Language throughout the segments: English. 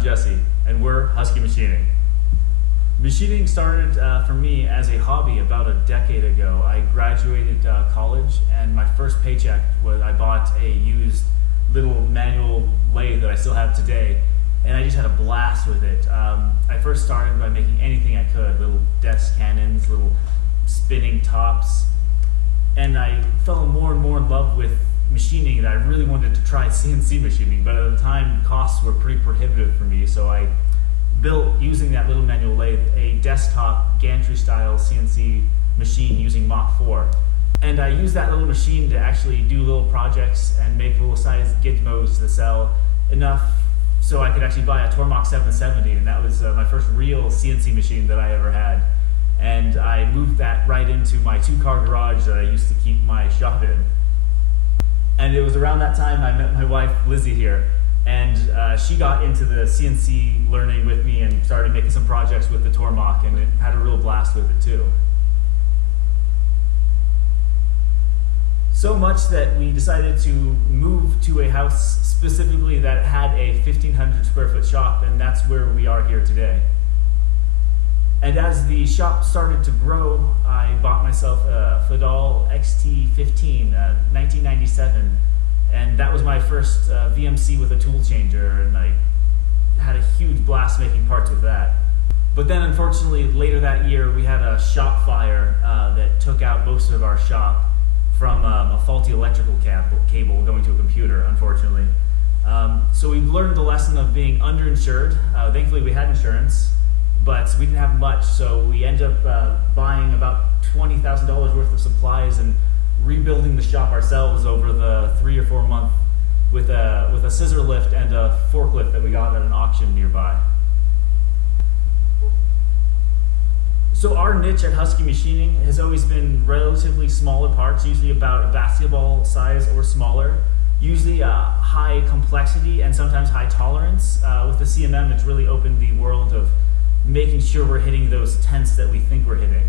I'm Jesse, and we're Husky Machining. Machining started for me as a hobby about a decade ago. I graduated college, and my first paycheck was I bought a used little manual lathe that I still have today, and I just had a blast with it. I first started by making anything I could, little desk cannons, little spinning tops, and I fell more and more in love with machining that I really wanted to try CNC machining, but at the time costs were pretty prohibitive for me, so I built, using that little manual lathe, a desktop gantry style CNC machine using Mach 4. And I used that little machine to actually do little projects and make little sized gizmos to sell, enough so I could actually buy a Tormach 770, and that was my first real CNC machine that I ever had. And I moved that right into my 2-car garage that I used to keep my shop in. And it was around that time I met my wife, Lizzy, here. And she got into the CNC learning with me and started making some projects with the Tormach, and it had a real blast with it too. So much that we decided to move to a house specifically that had a 1,500 square foot shop, and that's where we are here today. And as the shop started to grow, I bought myself a Fadal XT15, 1997, and that was my first VMC with a tool changer, and I had a huge blast making parts with that. But then unfortunately later that year we had a shop fire that took out most of our shop from a faulty electrical cable going to a computer, unfortunately. So we learned the lesson of being underinsured. Thankfully we had insurance, but we didn't have much, so we ended up buying about $20,000 worth of supplies and rebuilding the shop ourselves over the 3 or 4 month with a scissor lift and a forklift that we got at an auction nearby. So our niche at Husky Machining has always been relatively smaller parts, usually about a basketball size or smaller, usually high complexity and sometimes high tolerance. With the CMM, it's really opened the world of making sure we're hitting those tenths that we think we're hitting.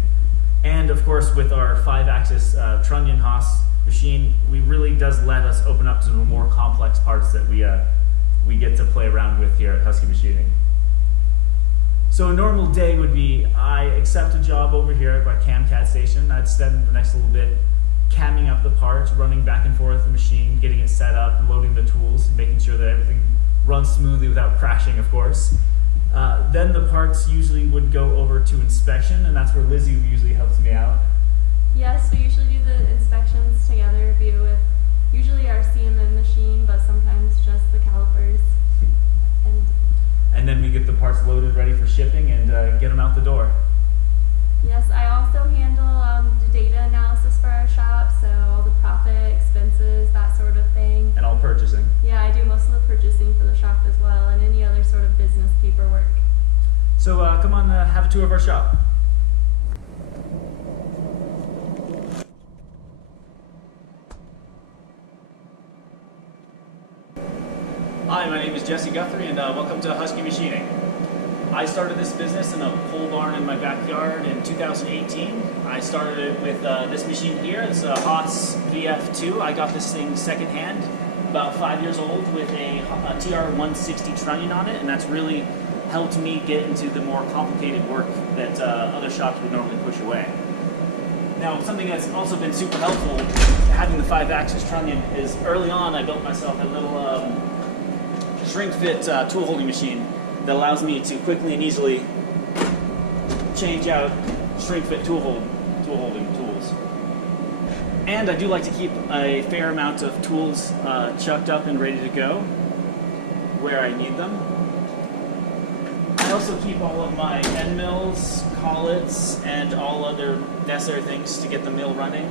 And of course, with our 5-axis trunnion Haas machine, we really does let us open up to the more complex parts that we get to play around with here at Husky Machining. So a normal day would be, I accept a job over here at my CAD station. I'd spend the next little bit camming up the parts, running back and forth the machine, getting it set up, loading the tools, and making sure that everything runs smoothly without crashing, of course. Then the parts usually would go over to inspection, and that's where Lizzy usually helps me out. Yes, we usually do the inspections together, review with usually our CMM machine, but sometimes just the calipers. And then we get the parts loaded, ready for shipping, and get them out the door. Yes, I also handle the data analysis for our shop, so all the profit, expenses, that sort of thing. And all purchasing. Yeah, I do most of the purchasing for the shop as well, and any other sort of business paperwork. So come on, have a tour of our shop. Hi, my name is Jesse Guthrie, and welcome to Husky Machining. I started this business in a pole barn in my backyard in 2018. I started it with this machine here. It's a Haas VF2. I got this thing secondhand, about 5 years old, with a TR160 trunnion on it, and that's really helped me get into the more complicated work that other shops would normally push away. Now, something that's also been super helpful, having the 5-axis trunnion, is early on I built myself a little shrink fit tool holding machine that allows me to quickly and easily change out shrink fit tool holding tools. And I do like to keep a fair amount of tools chucked up and ready to go where I need them. I also keep all of my end mills, collets, and all other necessary things to get the mill running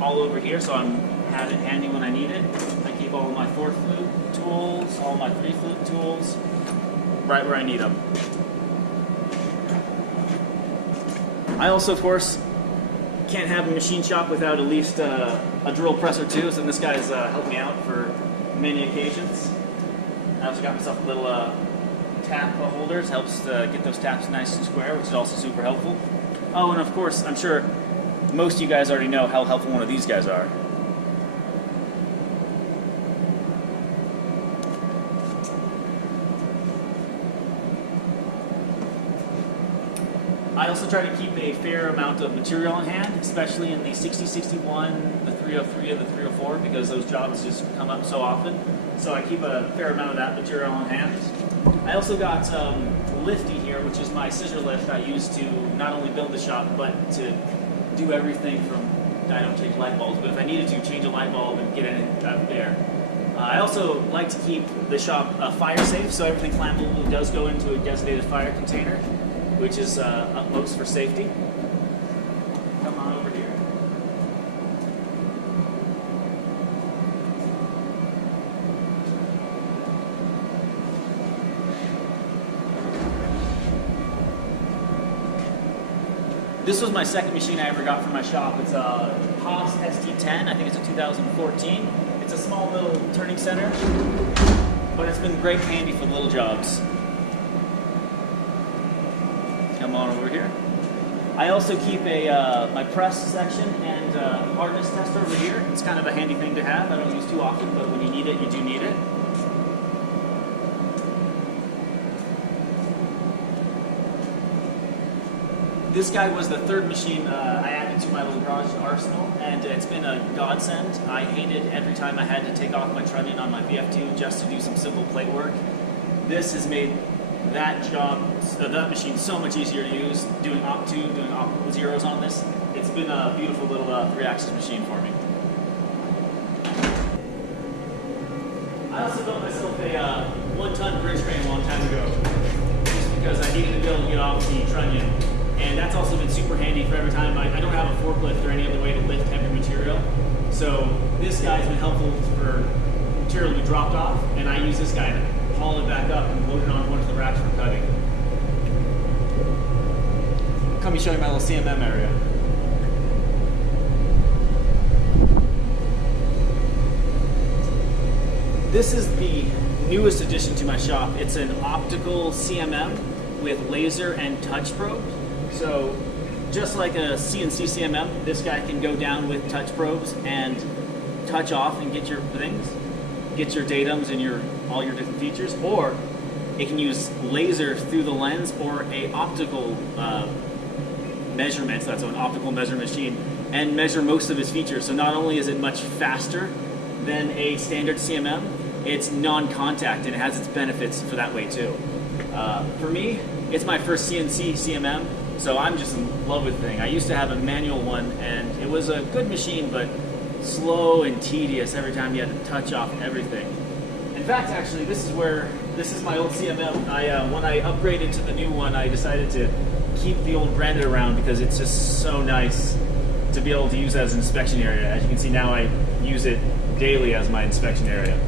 all over here, so I have it handy when I need it. I keep all of my 4-flute tools, all my 3-flute tools, right where I need them. I also, of course, can't have a machine shop without at least a drill press or two, so this guy's helped me out for many occasions. I also got myself a little tap holders, helps get those taps nice and square, which is also super helpful. Oh, and of course, I'm sure most of you guys already know how helpful one of these guys are. I also try to keep a fair amount of material on hand, especially in the 6061, the 303, and the 304, because those jobs just come up so often. So I keep a fair amount of that material on hand. I also got Lifty here, which is my scissor lift I use to not only build the shop, but to do everything from, I don't change light bulbs, but if I needed to change a light bulb and get it out there. I also like to keep the shop fire safe, so everything flammable does go into a designated fire container, which is utmost for safety. Come on over here. This was my second machine I ever got from my shop. It's a Husky ST10, I think it's a 2014. It's a small little turning center, but it's been great handy for little jobs. Come on over here. I also keep a my press section and hardness tester over here. It's kind of a handy thing to have. I don't use too often, but when you need it, you do need it. This guy was the third machine I added to my little garage arsenal, and it's been a godsend. I hated every time I had to take off my trunnion on my VF2 just to do some simple plate work. This has made that job, that machine, so much easier to use. Doing op2, doing op zeros on this, it's been a beautiful little 3-axis machine for me. I also built myself a 1-ton bridge crane a long time ago, just because I needed to be able to get off the trunnion. And that's also been super handy for every time I don't have a forklift or any other way to lift heavy material. So this guy's been helpful for material to be dropped off, and I use this guy to haul it back up and load it on one of the racks for cutting. Come show you my little CMM area. This is the newest addition to my shop. It's an optical CMM with laser and touch probes. So just like a CNC CMM, this guy can go down with touch probes and touch off and get your things, get your datums and all your different features, or it can use laser through the lens or a optical measurement, so that's an optical measurement machine, and measure most of its features. So not only is it much faster than a standard CMM, it's non-contact and it has its benefits for that way too. For me, it's my first CNC CMM, so I'm just in love with the thing. I used to have a manual one, and it was a good machine, but slow and tedious every time you had to touch off everything. In fact, actually, this is my old CMM. When I upgraded to the new one, I decided to keep the old branded around because it's just so nice to be able to use as an inspection area. As you can see now, I use it daily as my inspection area.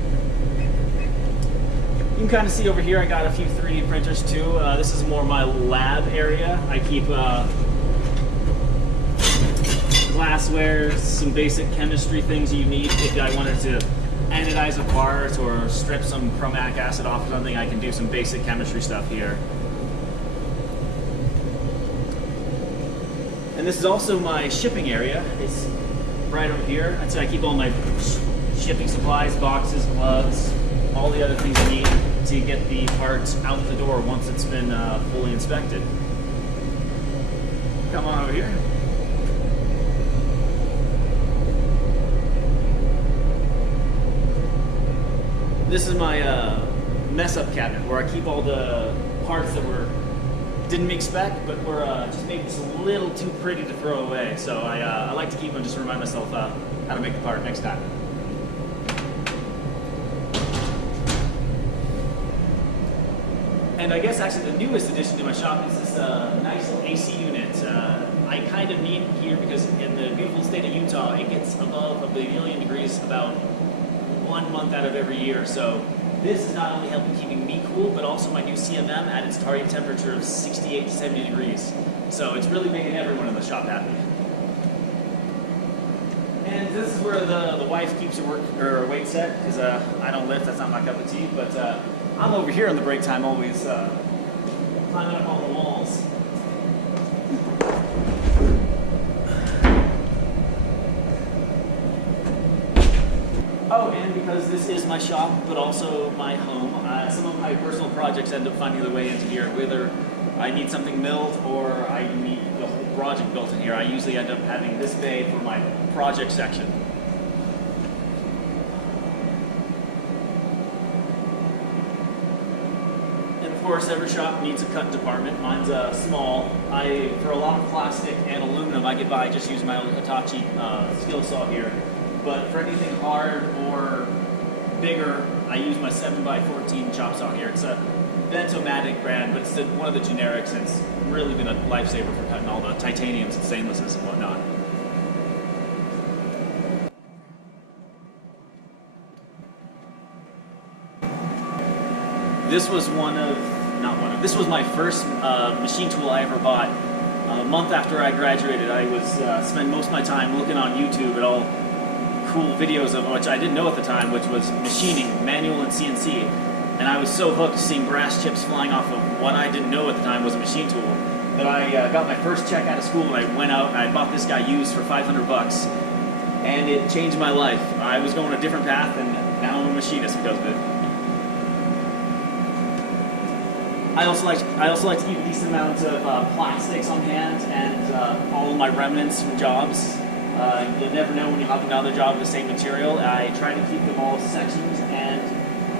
You can kind of see over here I got a few 3D printers too. This is more my lab area. I keep glassware, some basic chemistry things you need if I wanted to anodize a part or strip some chromatic acid off or something. I can do some basic chemistry stuff here. And this is also my shipping area. It's right over here. That's where I keep all my shipping supplies, boxes, gloves, all the other things I need to get the parts out the door once it's been fully inspected. Come on over here. This is my mess up cabinet where I keep all the parts that didn't make spec, but were just maybe just a little too pretty to throw away. So I like to keep them just to remind myself how to make the part next time. And I guess actually the newest addition to my shop is this nice little AC unit. I kind of need it here because in the beautiful state of Utah, it gets above 1 billion degrees about 1 month out of every year. So this is not only helping keeping me cool, but also my new CMM at its target temperature of 68 to 70 degrees. So it's really making everyone in the shop happy. And this is where the wife keeps her weight set, because I don't lift, that's not my cup of tea, but I'm over here in the break time always climbing up on the walls. Oh, and because this is my shop, but also my home, some of my personal projects end up finding their way into here, whether I need something milled or I need the whole project built in here, I usually end up having this bay for my project section. And of course, every shop needs a cut department. Mine's small. For a lot of plastic and aluminum, I get by just using my own Hitachi skill saw here. But for anything hard or bigger, I use my 7x14 chop saw here. It's a Ventomatic brand, but it's one of the generics, and it's really been a lifesaver for cutting all the titaniums and stainlesses and whatnot. This was this was my first machine tool I ever bought. A month after I graduated, I was spent most of my time looking on YouTube at all cool videos of which I didn't know at the time, which was machining, manual and CNC. And I was so hooked seeing brass chips flying off of what I didn't know at the time was a machine tool that I got my first check out of school and I went out and I bought this guy used for 500 bucks. And it changed my life. I was going a different path and now I'm a machinist because of it. I also like to keep a decent amount of plastics on hand and all of my remnants from jobs. You'll never know when you have another job with the same material. I try to keep them all sectioned and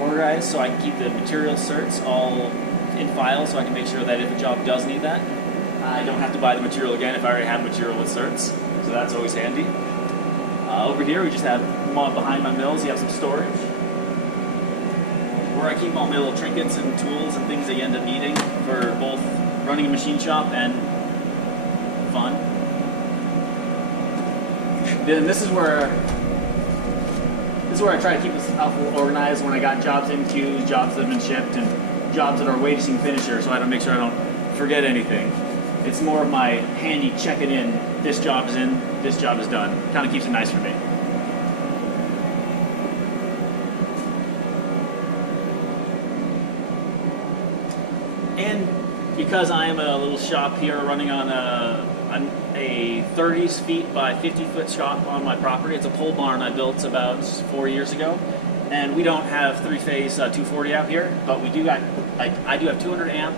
organized so I can keep the material certs all in files so I can make sure that if a job does need that, I don't have to buy the material again if I already have material with certs. So that's always handy. Over here we just have behind my mills, you have some storage where I keep all my little trinkets and tools and things that you end up needing for both running a machine shop and fun. Then this is where I try to keep this outfit organized when I got jobs in queues, jobs that have been shipped, and jobs that are waiting finisher, so I don't make sure I don't forget anything. It's more of my handy checking in. This job is in, this job is done. Kind of keeps it nice for me. And because I am a little shop here running on a 30 feet by 50 foot shop on my property. It's a pole barn I built about 4 years ago. And we don't have three-phase 240 out here, but we do got, I do have 200 amp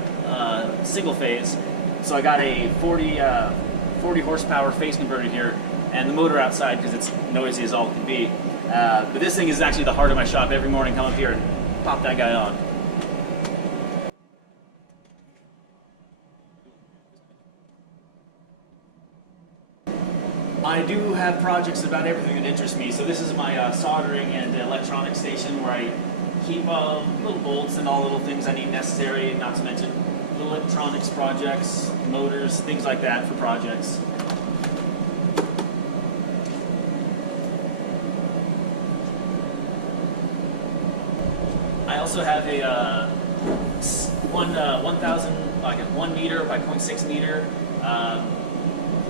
single phase. So I got a 40 horsepower phase converter here and the motor outside because it's noisy as all it can be. But this thing is actually the heart of my shop. Every morning come up here and pop that guy on. I do have projects about everything that interests me. So this is my soldering and electronics station where I keep little bolts and all little things I need necessary, not to mention electronics projects, motors, things like that for projects. I also have a 1 meter by 0.6 meter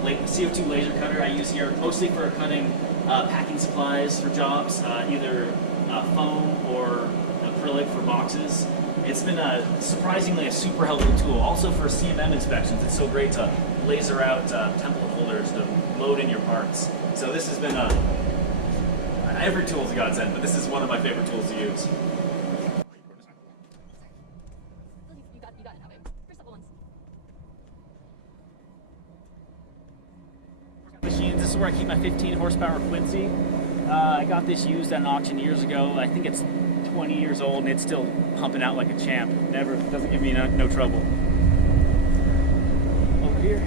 CO2 laser cutter I use here mostly for cutting packing supplies for jobs, either foam or acrylic for boxes. It's been surprisingly a super helpful tool. Also for CMM inspections, it's so great to laser out template holders to load in your parts. So this has been every tool is a godsend, but this is one of my favorite tools to use. This is where I keep my 15 horsepower Quincy. I got this used at an auction years ago. I think it's 20 years old and it's still pumping out like a champ. Doesn't give me no trouble. Over here.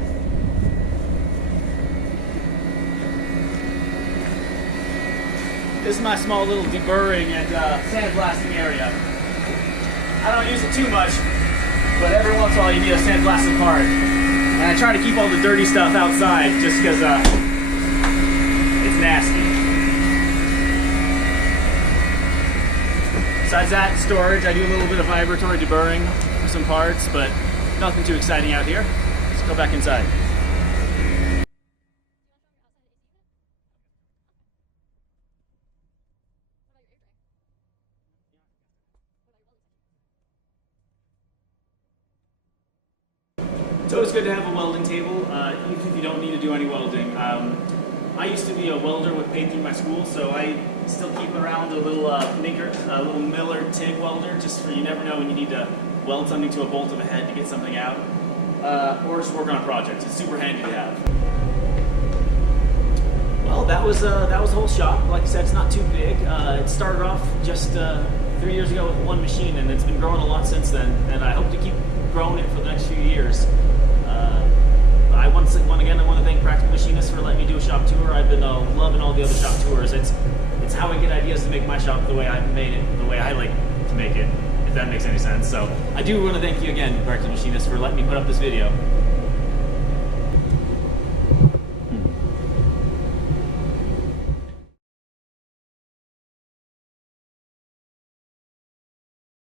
This is my small little deburring and sandblasting area. I don't use it too much, but every once in a while you need a sandblasting part. And I try to keep all the dirty stuff outside just because it's nasty. Besides that, storage, I do a little bit of vibratory deburring for some parts, but nothing too exciting out here. Let's go back inside. It's always good to have a welding table, even if you don't need to do any welding. I used to be a welder with paint through my school, so I Still keeping around a little a little Miller TIG welder, just for you never know when you need to weld something to a bolt of a head to get something out, or just work on a project. It's super handy to have. Well, that was the whole shop. Like I said, it's not too big. It started off just 3 years ago with one machine, and it's been growing a lot since then. And I hope to keep growing it for the next few years. I want to thank Practical Machinist for letting me do a shop tour. I've been loving all the other shop tours. It's how I get ideas to make my shop the way I made it, the way I like to make it, if that makes any sense. So I do want to thank you again, Practical Machinist, for letting me put up this video.